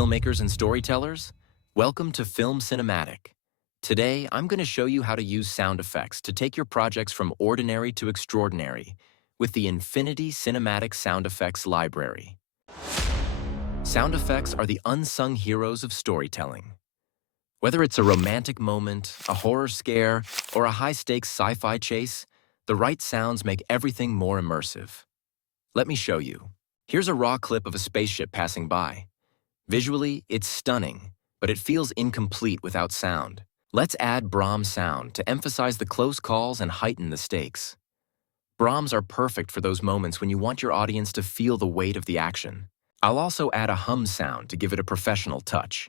filmmakers and storytellers. Welcome to Film Cinematic. Today, I'm going to show you how to use sound effects to take your projects from ordinary to extraordinary with the Infinity Cinematic Sound Effects Library. Sound effects are the unsung heroes of storytelling. Whether it's a romantic moment, a horror scare, or a high-stakes sci-fi chase, the right sounds make everything more immersive. Let me show you. Here's a raw clip of a spaceship passing by. Visually, it's stunning, but it feels incomplete without sound. Let's add Brahms sound to emphasize the close calls and heighten the stakes. Brahms are perfect for those moments when you want your audience to feel the weight of the action. I'll also add a hum sound to give it a professional touch.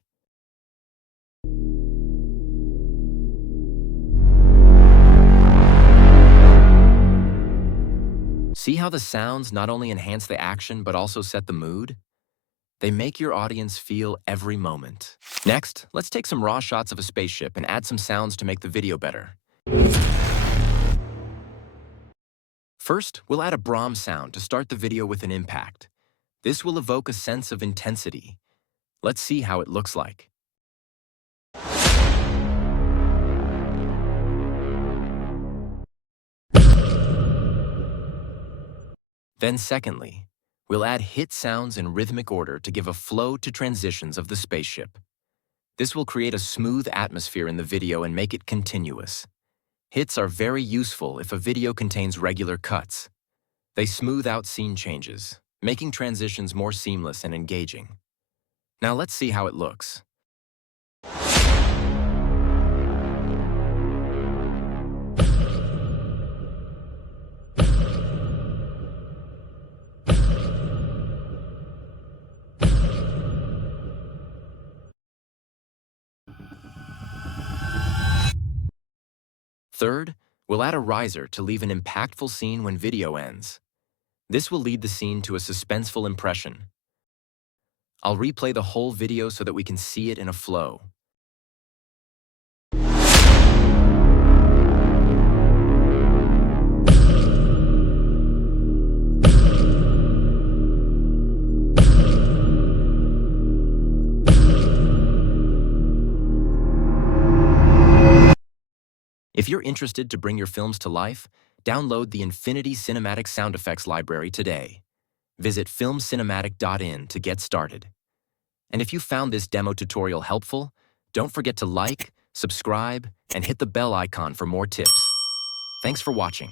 See how the sounds not only enhance the action but also set the mood? They make your audience feel every moment. Next, let's take some raw shots of a spaceship and add some sounds to make the video better. First, we'll add a Brahms sound to start the video with an impact. This will evoke a sense of intensity. Let's see how it looks like. Then secondly, we'll add hit sounds in rhythmic order to give a flow to transitions of the spaceship. This will create a smooth atmosphere in the video and make it continuous. Hits are very useful if a video contains regular cuts. They smooth out scene changes, making transitions more seamless and engaging. Now let's see how it looks. Third, we'll add a riser to leave an impactful scene when video ends. This will lead the scene to a suspenseful impression. I'll replay the whole video so that we can see it in a flow. If you're interested to bring your films to life, download the Infinity Cinematic Sound Effects Library today. Visit filmcinematic.in to get started. And if you found this demo tutorial helpful, don't forget to like, subscribe, and hit the bell icon for more tips. Thanks for watching.